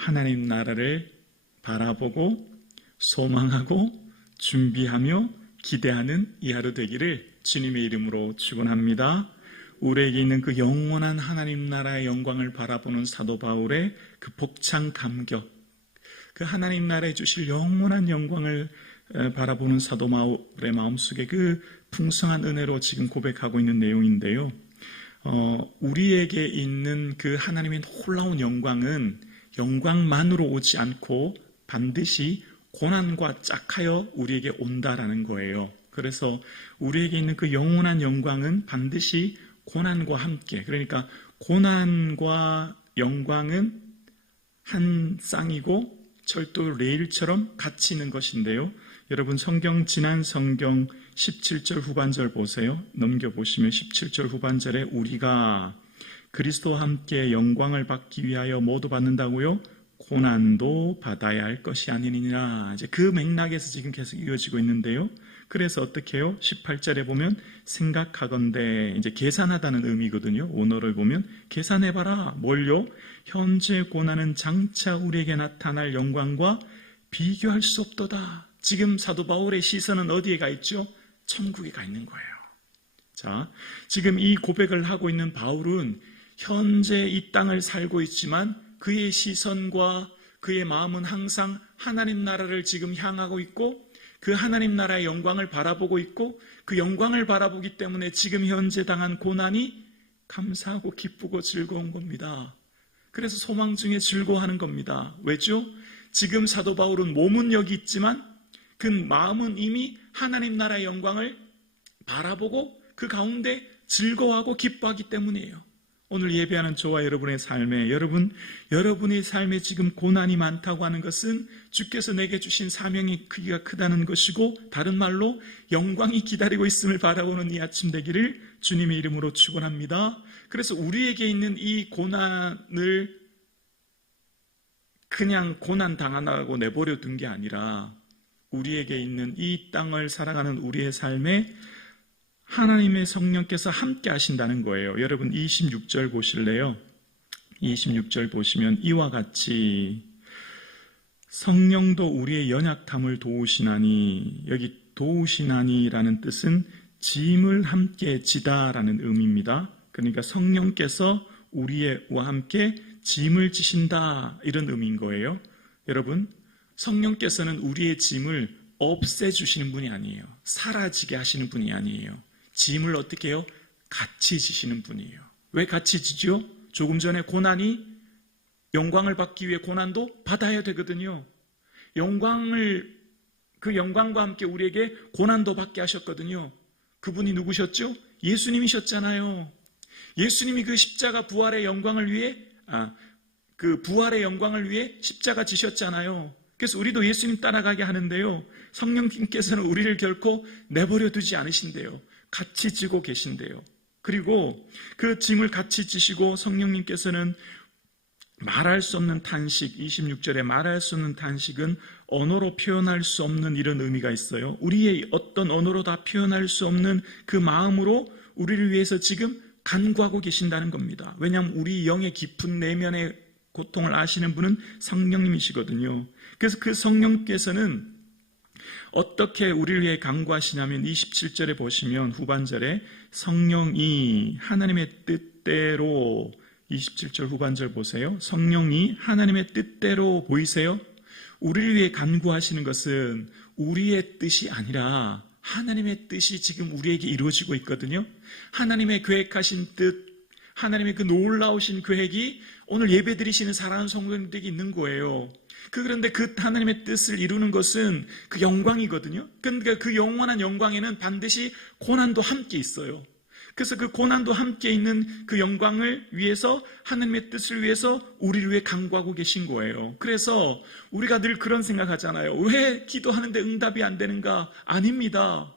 하나님 나라를 바라보고 소망하고 준비하며 기대하는 이 하루 되기를 주님의 이름으로 축원합니다. 우리에게 있는 그 영원한 하나님 나라의 영광을 바라보는 사도 바울의 그 복창 감격, 그 하나님 나라에 주실 영원한 영광을 바라보는 사도 바울의 마음속에 그 풍성한 은혜로 지금 고백하고 있는 내용인데요. 우리에게 있는 그 하나님의 놀라운 영광은 영광만으로 오지 않고 반드시 고난과 짝하여 우리에게 온다라는 거예요. 그래서 우리에게 있는 그 영원한 영광은 반드시 고난과 함께, 그러니까 고난과 영광은 한 쌍이고 철도 레일처럼 같이 있는 것인데요. 여러분 지난 성경 17절 후반절 보세요. 넘겨보시면 17절 후반절에 우리가 그리스도와 함께 영광을 받기 위하여 모두 받는다고요? 고난도 받아야 할 것이 아니니라. 이제 그 맥락에서 지금 계속 이어지고 있는데요. 그래서 어떻게 해요? 18절에 보면 생각하건대, 이제 계산하다는 의미거든요. 원어를 보면 계산해봐라. 뭘요? 현재 고난은 장차 우리에게 나타날 영광과 비교할 수 없도다. 지금 사도 바울의 시선은 어디에 가 있죠? 천국에 가 있는 거예요. 자, 지금 이 고백을 하고 있는 바울은 현재 이 땅을 살고 있지만 그의 시선과 그의 마음은 항상 하나님 나라를 지금 향하고 있고 그 하나님 나라의 영광을 바라보고 있고 그 영광을 바라보기 때문에 지금 현재 당한 고난이 감사하고 기쁘고 즐거운 겁니다. 그래서 소망 중에 즐거워하는 겁니다. 왜죠? 지금 사도 바울은 몸은 여기 있지만 그 마음은 이미 하나님 나라의 영광을 바라보고 그 가운데 즐거워하고 기뻐하기 때문이에요. 오늘 예배하는 저와 여러분의 삶에 여러분의 삶에 지금 고난이 많다고 하는 것은 주께서 내게 주신 사명이 크기가 크다는 것이고 다른 말로 영광이 기다리고 있음을 바라보는 이 아침 되기를 주님의 이름으로 축원합니다. 그래서 우리에게 있는 이 고난을 그냥 고난 당하라고 내버려 둔 게 아니라 우리에게 있는 이 땅을 살아가는 우리의 삶에 하나님의 성령께서 함께 하신다는 거예요. 여러분 26절 보실래요? 26절 보시면 이와 같이 성령도 우리의 연약함을 도우시나니, 여기 도우시나니라는 뜻은 짐을 함께 지다라는 의미입니다. 그러니까 성령께서 우리와 함께 짐을 지신다 이런 의미인 거예요. 여러분 성령께서는 우리의 짐을 없애주시는 분이 아니에요. 사라지게 하시는 분이 아니에요. 짐을 어떻게 해요? 같이 지시는 분이에요. 왜 같이 지죠? 조금 전에 고난이 영광을 받기 위해 고난도 받아야 되거든요. 그 영광과 함께 우리에게 고난도 받게 하셨거든요. 그분이 누구셨죠? 예수님이셨잖아요. 예수님이 그 십자가 부활의 영광을 위해 그 부활의 영광을 위해 십자가 지셨잖아요. 그래서 우리도 예수님 따라가게 하는데요. 성령님께서는 우리를 결코 내버려 두지 않으신대요. 같이 지고 계신대요. 그리고 그 짐을 같이 지시고 성령님께서는 말할 수 없는 탄식, 26절에 말할 수 없는 탄식은 언어로 표현할 수 없는 이런 의미가 있어요. 우리의 어떤 언어로 다 표현할 수 없는 그 마음으로 우리를 위해서 지금 간구하고 계신다는 겁니다. 왜냐하면 우리 영의 깊은 내면의 고통을 아시는 분은 성령님이시거든요. 그래서 그 성령께서는 어떻게 우리를 위해 간구하시냐면 27절에 보시면 후반절에 성령이 하나님의 뜻대로 27절 후반절 보세요. 성령이 하나님의 뜻대로 보이세요? 우리를 위해 간구하시는 것은 우리의 뜻이 아니라 하나님의 뜻이 지금 우리에게 이루어지고 있거든요. 하나님의 계획하신 뜻, 하나님의 그 놀라우신 계획이 오늘 예배드리시는 사랑하는 성도님들에게 있는 거예요. 그런데 그 하나님의 뜻을 이루는 것은 그 영광이거든요. 그러니까 그 영원한 영광에는 반드시 고난도 함께 있어요. 그래서 그 고난도 함께 있는 그 영광을 위해서 하나님의 뜻을 위해서 우리를 위해 간구하고 계신 거예요. 그래서 우리가 늘 그런 생각하잖아요. 왜 기도하는데 응답이 안 되는가? 아닙니다.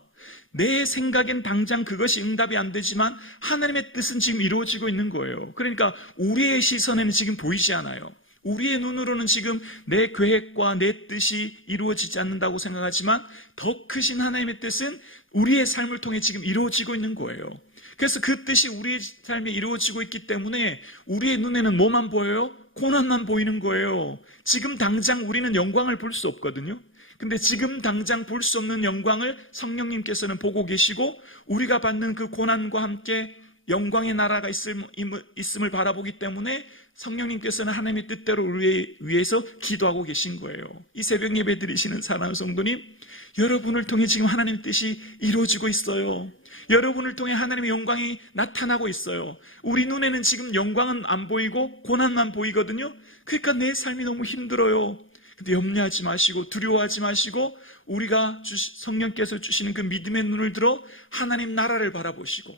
내 생각엔 당장 그것이 응답이 안 되지만 하나님의 뜻은 지금 이루어지고 있는 거예요. 그러니까 우리의 시선에는 지금 보이지 않아요. 우리의 눈으로는 지금 내 계획과 내 뜻이 이루어지지 않는다고 생각하지만 더 크신 하나님의 뜻은 우리의 삶을 통해 지금 이루어지고 있는 거예요. 그래서 그 뜻이 우리의 삶에 이루어지고 있기 때문에 우리의 눈에는 뭐만 보여요? 고난만 보이는 거예요. 지금 당장 우리는 영광을 볼 수 없거든요. 근데 지금 당장 볼 수 없는 영광을 성령님께서는 보고 계시고 우리가 받는 그 고난과 함께 영광의 나라가 있음을 바라보기 때문에 성령님께서는 하나님의 뜻대로 우리 위해서 기도하고 계신 거예요. 이 새벽 예배 드리시는 사랑하는 성도님, 여러분을 통해 지금 하나님의 뜻이 이루어지고 있어요. 여러분을 통해 하나님의 영광이 나타나고 있어요. 우리 눈에는 지금 영광은 안 보이고 고난만 보이거든요. 그러니까 내 삶이 너무 힘들어요. 근데 염려하지 마시고 두려워하지 마시고 우리가 성령께서 주시는 그 믿음의 눈을 들어 하나님 나라를 바라보시고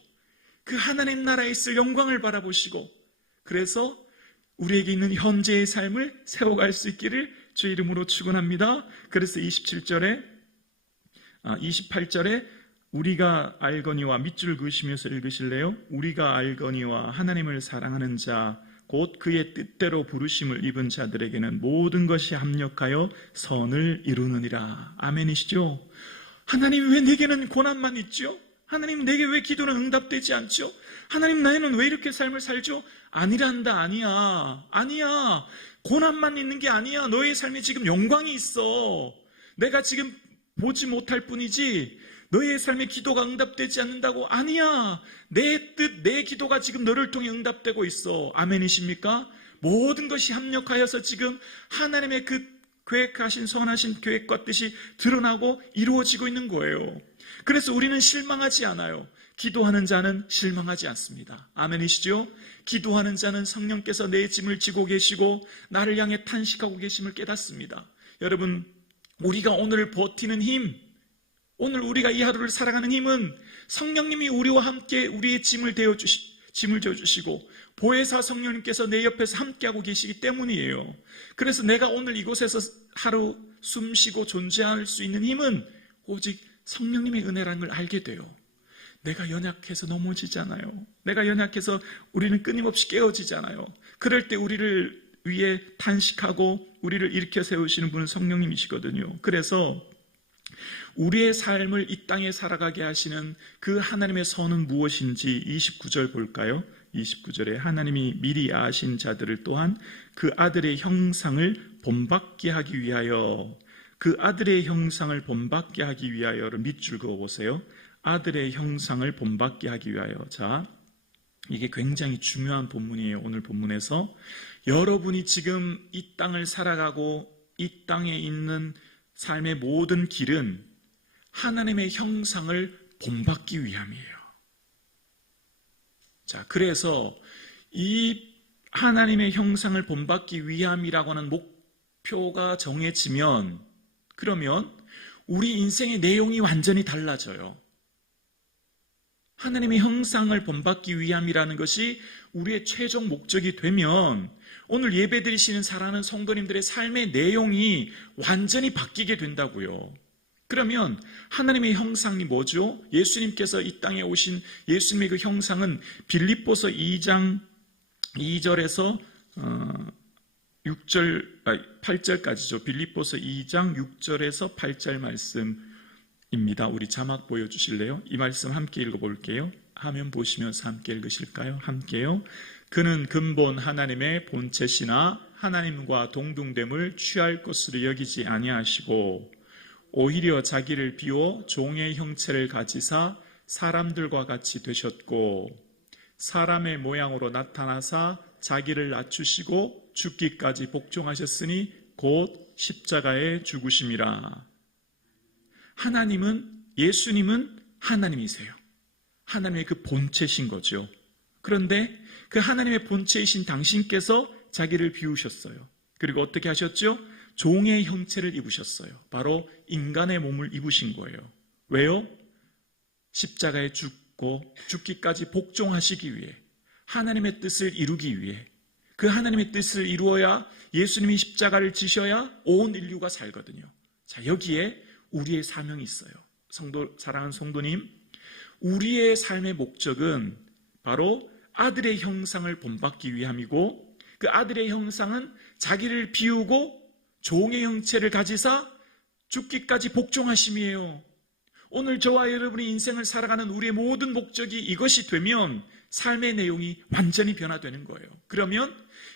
그 하나님 나라에 있을 영광을 바라보시고 그래서 우리에게 있는 현재의 삶을 세워갈 수 있기를 주의 이름으로 축원합니다. 그래서 28절에 우리가 알거니와 밑줄 그으시면서 읽으실래요? 우리가 알거니와 하나님을 사랑하는 자 곧 그의 뜻대로 부르심을 입은 자들에게는 모든 것이 합력하여 선을 이루느니라. 아멘이시죠? 하나님 왜 내게는 고난만 있죠? 하나님 내게 왜 기도는 응답되지 않죠? 하나님 나는 왜 이렇게 삶을 살죠? 아니란다. 아니야. 고난만 있는 게 아니야. 너의 삶에 지금 영광이 있어. 내가 지금 보지 못할 뿐이지 너의 삶의 기도가 응답되지 않는다고? 아니야. 내 뜻, 내 기도가 지금 너를 통해 응답되고 있어. 아멘이십니까? 모든 것이 합력하여서 지금 하나님의 그 계획하신 선하신 계획과 뜻이 드러나고 이루어지고 있는 거예요. 그래서 우리는 실망하지 않아요. 기도하는 자는 실망하지 않습니다. 아멘이시죠? 기도하는 자는 성령께서 내 짐을 지고 계시고 나를 향해 탄식하고 계심을 깨닫습니다. 여러분, 우리가 오늘 버티는 힘, 오늘 우리가 이 하루를 살아가는 힘은 성령님이 우리와 함께 우리의 짐을 져주시고 보혜사 성령님께서 내 옆에서 함께하고 계시기 때문이에요. 그래서 내가 오늘 이곳에서 하루 숨쉬고 존재할 수 있는 힘은 오직 성령님의 은혜라는 걸 알게 돼요. 내가 연약해서 넘어지잖아요. 내가 연약해서 우리는 끊임없이 깨어지잖아요. 그럴 때 우리를 위해 탄식하고 우리를 일으켜 세우시는 분은 성령님이시거든요. 그래서 우리의 삶을 이 땅에 살아가게 하시는 그 하나님의 선은 무엇인지 29절 볼까요? 29절에 하나님이 미리 아신 자들을 또한 그 아들의 형상을 본받게 하기 위하여, 그 아들의 형상을 본받게 하기 위하여를 밑줄 그어보세요. 아들의 형상을 본받게 하기 위하여. 자, 이게 굉장히 중요한 본문이에요. 오늘 본문에서 여러분이 지금 이 땅을 살아가고 이 땅에 있는 삶의 모든 길은 하나님의 형상을 본받기 위함이에요. 자, 그래서 이 하나님의 형상을 본받기 위함이라고 하는 목표가 정해지면 그러면 우리 인생의 내용이 완전히 달라져요. 하나님의 형상을 본받기 위함이라는 것이 우리의 최종 목적이 되면 오늘 예배드리시는 사랑하는 성도님들의 삶의 내용이 완전히 바뀌게 된다고요. 그러면 하나님의 형상이 뭐죠? 예수님께서 이 땅에 오신 예수님의 그 형상은 빌립보서 2장 2절에서 8절까지죠. 빌립보서 2장 6절에서 8절 말씀입니다. 우리 자막 보여주실래요? 이 말씀 함께 읽어볼게요. 화면 보시면서 함께 읽으실까요? 함께요. 그는 근본 하나님의 본체시나 하나님과 동등됨을 취할 것으로 여기지 아니하시고 오히려 자기를 비워 종의 형체를 가지사 사람들과 같이 되셨고 사람의 모양으로 나타나사 자기를 낮추시고 죽기까지 복종하셨으니 곧 십자가에 죽으심이라. 하나님은, 예수님은 하나님이세요. 하나님의 그 본체신 거죠. 그런데 그 하나님의 본체이신 당신께서 자기를 비우셨어요. 그리고 어떻게 하셨죠? 종의 형체를 입으셨어요. 바로 인간의 몸을 입으신 거예요. 왜요? 십자가에 죽고 죽기까지 복종하시기 위해, 하나님의 뜻을 이루기 위해. 그 하나님의 뜻을 이루어야 예수님이 십자가를 지셔야 온 인류가 살거든요. 자, 여기에 우리의 사명이 있어요. 사랑하는 성도님, 우리의 삶의 목적은 바로 아들의 형상을 본받기 위함이고 그 아들의 형상은 자기를 비우고 종의 형체를 가지사 죽기까지 복종하심이에요. 오늘 저와 여러분의 인생을 살아가는 우리의 모든 목적이 이것이 되면 삶의 내용이 완전히 변화되는 거예요. 그러면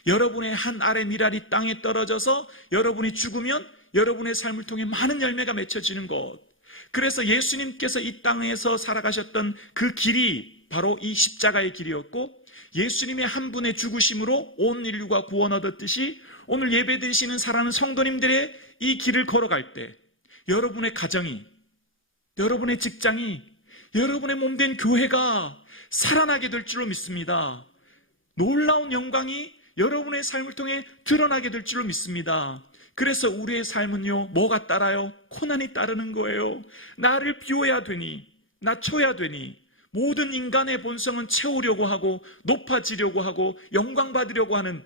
여러분의 한 알의 밀알이 땅에 떨어져서 여러분이 죽으면 여러분의 삶을 통해 많은 열매가 맺혀지는 것. 그래서 예수님께서 이 땅에서 살아가셨던 그 길이 바로 이 십자가의 길이었고, 예수님의 한 분의 죽으심으로 온 인류가 구원 얻었듯이 오늘 예배드리시는 사랑하는 성도님들의 이 길을 걸어갈 때 여러분의 가정이, 여러분의 직장이, 여러분의 몸된 교회가 살아나게 될 줄로 믿습니다. 놀라운 영광이 여러분의 삶을 통해 드러나게 될 줄로 믿습니다. 그래서 우리의 삶은요, 뭐가 따라요? 고난이 따르는 거예요. 나를 비워야 되니, 낮춰야 되니, 모든 인간의 본성은 채우려고 하고 높아지려고 하고 영광 받으려고 하는,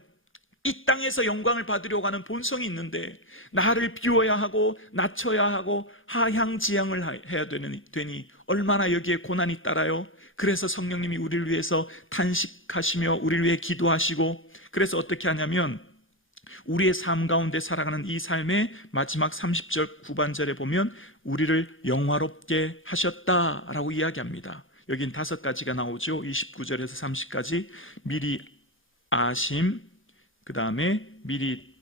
이 땅에서 영광을 받으려고 하는 본성이 있는데 나를 비워야 하고 낮춰야 하고 하향지향을 해야 되니 얼마나 여기에 고난이 따라요. 그래서 성령님이 우리를 위해서 탄식하시며 우리를 위해 기도하시고, 그래서 어떻게 하냐면 우리의 삶 가운데 살아가는 이 삶의 마지막 30절 후반절에 보면 우리를 영화롭게 하셨다라고 이야기합니다. 여긴 5가지가 나오죠. 29절에서 30까지 미리 아심, 그 다음에 미리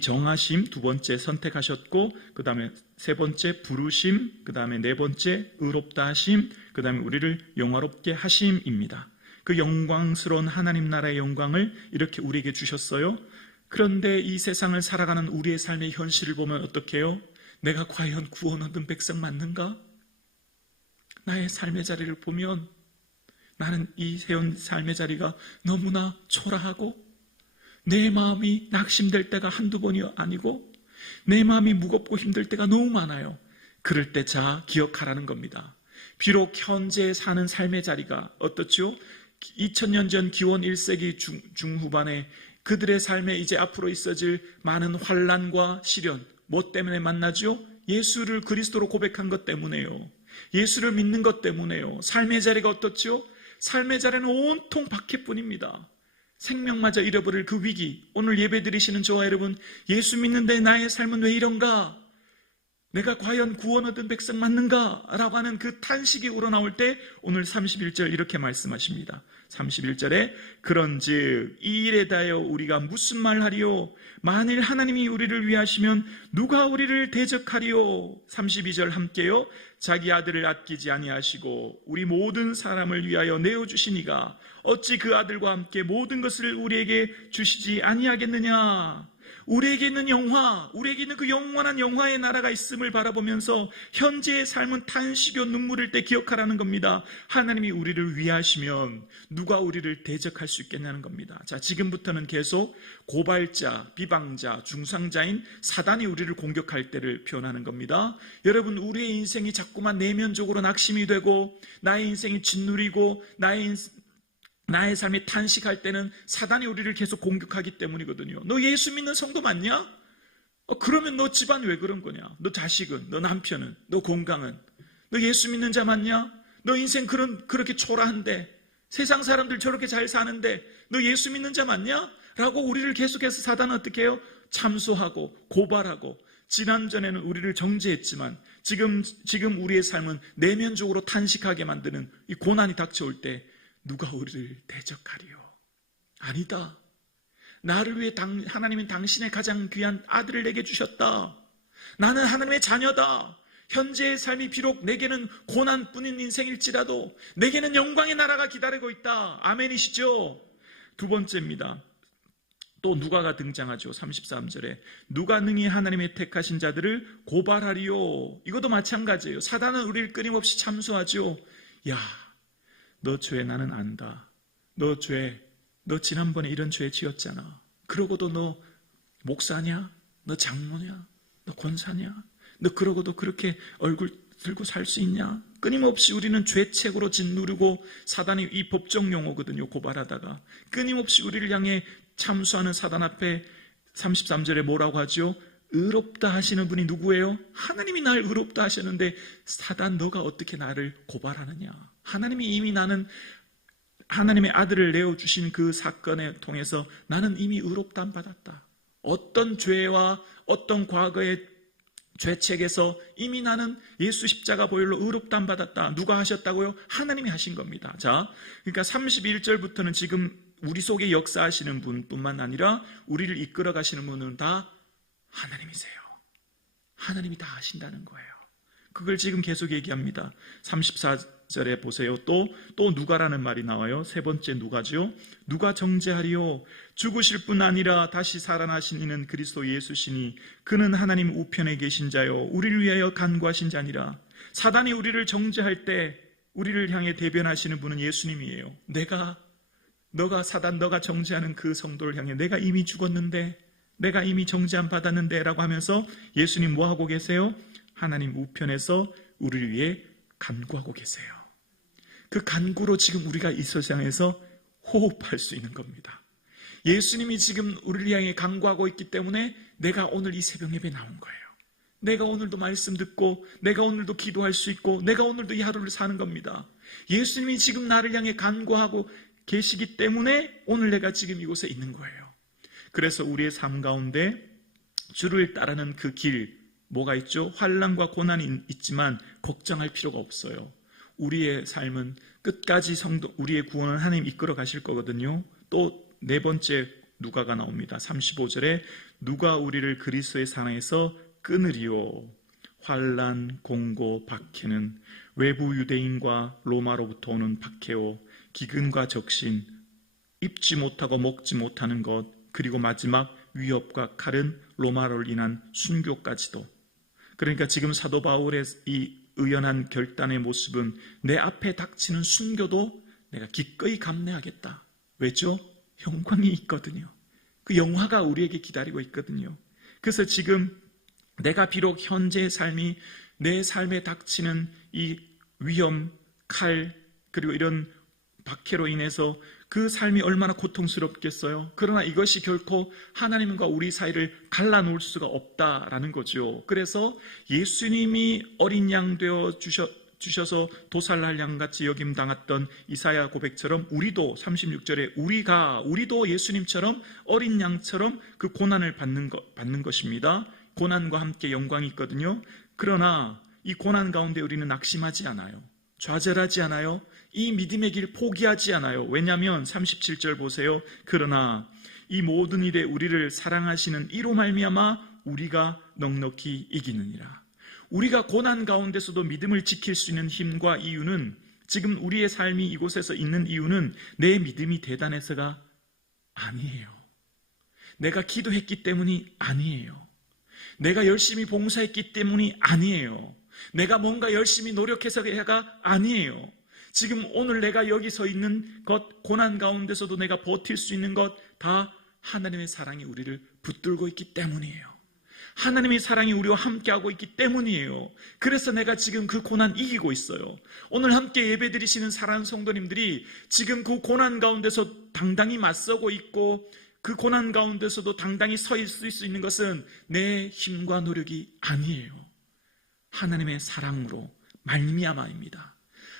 정하심, 2번째 선택하셨고, 그 다음에 3번째 부르심, 그 다음에 4번째 의롭다 하심, 그 다음에 우리를 영화롭게 하심입니다. 그 영광스러운 하나님 나라의 영광을 이렇게 우리에게 주셨어요. 그런데 이 세상을 살아가는 우리의 삶의 현실을 보면 어떻게 해요? 내가 과연 구원 얻은 백성 맞는가? 나의 삶의 자리를 보면 나는 이 삶의 자리가 너무나 초라하고 내 마음이 낙심될 때가 한두 번이 아니고 내 마음이 무겁고 힘들 때가 너무 많아요. 그럴 때 자, 기억하라는 겁니다. 비록 현재 사는 삶의 자리가 어떻죠? 2000년 전 기원 1세기 중후반에 그들의 삶에 이제 앞으로 있어질 많은 환난과 시련, 뭐 때문에 만나죠? 예수를 그리스도로 고백한 것 때문에요. 예수를 믿는 것 때문에요. 삶의 자리가 어떻죠? 삶의 자리는 온통 박해뿐입니다. 생명마저 잃어버릴 그 위기. 오늘 예배드리시는 저와 여러분, 예수 믿는데 나의 삶은 왜 이런가? 내가 과연 구원 얻은 백성 맞는가? 라고 하는 그 탄식이 우러나올 때 오늘 31절 이렇게 말씀하십니다. 31절에 그런즉 이 일에 대하여 우리가 무슨 말하리요? 만일 하나님이 우리를 위하시면 누가 우리를 대적하리요? 32절 함께요. 자기 아들을 아끼지 아니하시고 우리 모든 사람을 위하여 내어주시니가 어찌 그 아들과 함께 모든 것을 우리에게 주시지 아니하겠느냐? 우리에게 있는 영화, 우리에게 있는 그 영원한 영화의 나라가 있음을 바라보면서 현재의 삶은 탄식과 눈물일 때 기억하라는 겁니다. 하나님이 우리를 위하시면 누가 우리를 대적할 수 있겠냐는 겁니다. 자, 지금부터는 계속 고발자, 비방자, 중상자인 사단이 우리를 공격할 때를 표현하는 겁니다. 여러분, 우리의 인생이 자꾸만 내면적으로 낙심이 되고 나의 인생이 짓누리고 나의 삶에 탄식할 때는 사단이 우리를 계속 공격하기 때문이거든요. 너 예수 믿는 성도 맞냐? 그러면 너 집안 왜 그런 거냐? 너 자식은, 너 남편은, 너 건강은, 너 예수 믿는 자 맞냐? 너 인생 그렇게 초라한데, 세상 사람들 저렇게 잘 사는데 너 예수 믿는 자 맞냐? 라고 우리를 계속해서 사단은 어떻게 해요? 참소하고 고발하고, 지난전에는 우리를 정죄했지만 지금 우리의 삶은 내면적으로 탄식하게 만드는 이 고난이 닥쳐올 때 누가 우리를 대적하리요? 아니다. 나를 위해 하나님은 당신의 가장 귀한 아들을 내게 주셨다. 나는 하나님의 자녀다. 현재의 삶이 비록 내게는 고난뿐인 인생일지라도 내게는 영광의 나라가 기다리고 있다. 아멘이시죠? 2번째입니다. 또 누가가 등장하죠. 33절에 누가 능히 하나님의 택하신 자들을 고발하리요? 이것도 마찬가지예요. 사단은 우리를 끊임없이 참소하죠. 야, 너 죄 나는 안다. 너 지난번에 이런 죄 지었잖아. 그러고도 너 목사냐? 너 장모냐? 너 권사냐? 너 그러고도 그렇게 얼굴 들고 살 수 있냐? 끊임없이 우리는 죄책으로 짓누르고, 사단이 이 법정 용어거든요. 고발하다가 끊임없이 우리를 향해 참수하는 사단 앞에 33절에 뭐라고 하죠? 의롭다 하시는 분이 누구예요? 하나님이 날 의롭다 하셨는데 사단 너가 어떻게 나를 고발하느냐? 하나님이 이미 나는 하나님의 아들을 내어주신 그 사건에 통해서 나는 이미 의롭다함 받았다. 어떤 죄와 어떤 과거의 죄책에서 이미 나는 예수 십자가 보혈로 의롭다함 받았다. 누가 하셨다고요? 하나님이 하신 겁니다. 자, 그러니까 31절부터는 지금 우리 속에 역사하시는 분뿐만 아니라 우리를 이끌어 가시는 분은 다 하나님이세요. 하나님이 다 하신다는 거예요. 그걸 지금 계속 얘기합니다. 34절에 보세요. 또 누가라는 말이 나와요. 세 번째 누가죠. 누가 정죄하리요? 죽으실 뿐 아니라 다시 살아나신 이는 그리스도 예수시니 그는 하나님 우편에 계신 자요 우리를 위하여 간구하신 자니라. 사단이 우리를 정죄할 때 우리를 향해 대변하시는 분은 예수님이에요. 너가 정죄하는 그 성도를 향해 내가 이미 죽었는데, 내가 이미 정죄함 받았는데 라고 하면서 예수님 뭐 하고 계세요? 하나님 우편에서 우리를 위해 간구하고 계세요. 그 간구로 지금 우리가 이 세상에서 호흡할 수 있는 겁니다. 예수님이 지금 우리를 향해 간구하고 있기 때문에 내가 오늘 이 새벽 예배 나온 거예요. 내가 오늘도 말씀 듣고, 내가 오늘도 기도할 수 있고, 내가 오늘도 이 하루를 사는 겁니다. 예수님이 지금 나를 향해 간구하고 계시기 때문에 오늘 내가 지금 이곳에 있는 거예요. 그래서 우리의 삶 가운데 주를 따르는 그 길, 뭐가 있죠? 환난과 고난이 있지만 걱정할 필요가 없어요. 우리의 삶은 끝까지 우리의 구원은 하나님 이끌어 가실 거거든요. 또 네 번째 누가가 나옵니다. 35절에 누가 우리를 그리스도의 사랑에서 끊으리요? 환난, 공고, 박해는 외부 유대인과 로마로부터 오는 박해요. 기근과 적신, 입지 못하고 먹지 못하는 것, 그리고 마지막 위협과 칼은 로마로 인한 순교까지도. 그러니까 지금 사도 바울의 이 의연한 결단의 모습은 내 앞에 닥치는 순교도 내가 기꺼이 감내하겠다. 왜죠? 영광이 있거든요. 그 영화가 우리에게 기다리고 있거든요. 그래서 지금 내가 비록 현재의 삶이 내 삶에 닥치는 이 위험, 칼, 그리고 이런 박해로 인해서 그 삶이 얼마나 고통스럽겠어요. 그러나 이것이 결코 하나님과 우리 사이를 갈라놓을 수가 없다라는 거죠. 그래서 예수님이 어린 양 되어 주셔서 도살날 양같이 여김당했던 이사야 고백처럼 우리도 36절에 우리도 예수님처럼 어린 양처럼 그 고난을 받는 것입니다. 고난과 함께 영광이 있거든요. 그러나 이 고난 가운데 우리는 낙심하지 않아요. 좌절하지 않아요. 이 믿음의 길 포기하지 않아요. 왜냐하면 37절 보세요. 그러나 이 모든 일에 우리를 사랑하시는 이로 말미암아 우리가 넉넉히 이기느니라. 우리가 고난 가운데서도 믿음을 지킬 수 있는 힘과 이유는, 지금 우리의 삶이 이곳에서 있는 이유는 내 믿음이 대단해서가 아니에요. 내가 기도했기 때문이 아니에요. 내가 열심히 봉사했기 때문이 아니에요. 내가 뭔가 열심히 노력해서가 아니에요. 지금 오늘 내가 여기 서 있는 것, 고난 가운데서도 내가 버틸 수 있는 것, 다 하나님의 사랑이 우리를 붙들고 있기 때문이에요. 하나님의 사랑이 우리와 함께하고 있기 때문이에요. 그래서 내가 지금 그 고난 이기고 있어요. 오늘 함께 예배드리시는 사랑하는 성도님들이 지금 그 고난 가운데서 당당히 맞서고 있고, 그 고난 가운데서도 당당히 서 있을 수 있는 것은 내 힘과 노력이 아니에요. 하나님의 사랑으로 말미암아입니다.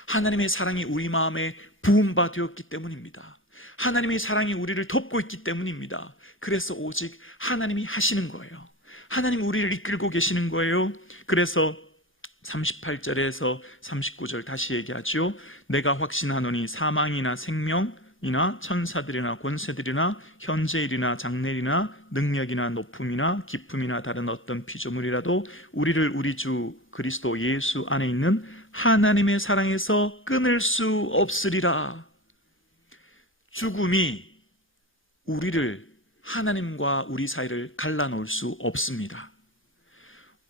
하나님의 사랑이 우리 마음에 부은 바 되었기 때문입니다. 하나님의 사랑이 우리를 덮고 있기 때문입니다. 그래서 오직 하나님이 하시는 거예요. 하나님 우리를 이끌고 계시는 거예요. 그래서 38절에서 39절 다시 얘기하죠. 내가 확신하노니 사망이나 생명이나 천사들이나 권세들이나 현재일이나 장래일이나 능력이나 높음이나 기쁨이나 다른 어떤 피조물이라도 우리를 우리 주 그리스도 예수 안에 있는 하나님의 사랑에서 끊을 수 없으리라. 죽음이 우리를, 하나님과 우리 사이를 갈라놓을 수 없습니다.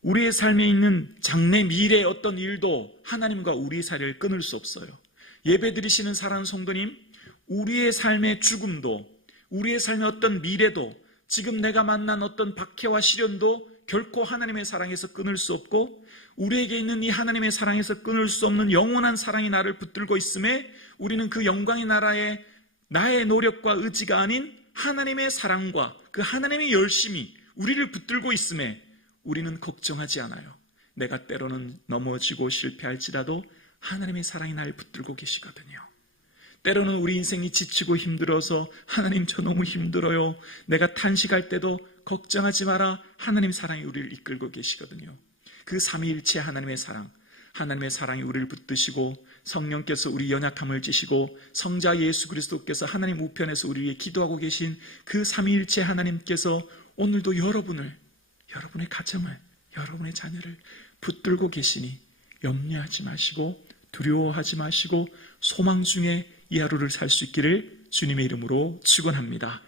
우리의 삶에 있는 장래 미래의 어떤 일도 하나님과 우리 사이를 끊을 수 없어요. 예배드리시는 사랑하는 성도님, 우리의 삶의 죽음도, 우리의 삶의 어떤 미래도, 지금 내가 만난 어떤 박해와 시련도 결코 하나님의 사랑에서 끊을 수 없고, 우리에게 있는 이 하나님의 사랑에서 끊을 수 없는 영원한 사랑이 나를 붙들고 있음에 우리는 그 영광의 나라에 나의 노력과 의지가 아닌 하나님의 사랑과 그 하나님의 열심이 우리를 붙들고 있음에 우리는 걱정하지 않아요. 내가 때로는 넘어지고 실패할지라도 하나님의 사랑이 날 붙들고 계시거든요. 때로는 우리 인생이 지치고 힘들어서 하나님 저 너무 힘들어요. 내가 탄식할 때도 걱정하지 마라. 하나님 사랑이 우리를 이끌고 계시거든요. 그 삼위일체 하나님의 사랑, 하나님의 사랑이 우리를 붙드시고 성령께서 우리 연약함을 찌시고 성자 예수 그리스도께서 하나님 우편에서 우리 위해 기도하고 계신 그 삼위일체 하나님께서 오늘도 여러분의 가정을, 여러분의 자녀를 붙들고 계시니 염려하지 마시고 두려워하지 마시고 소망 중에 이 하루를 살 수 있기를 주님의 이름으로 축원합니다.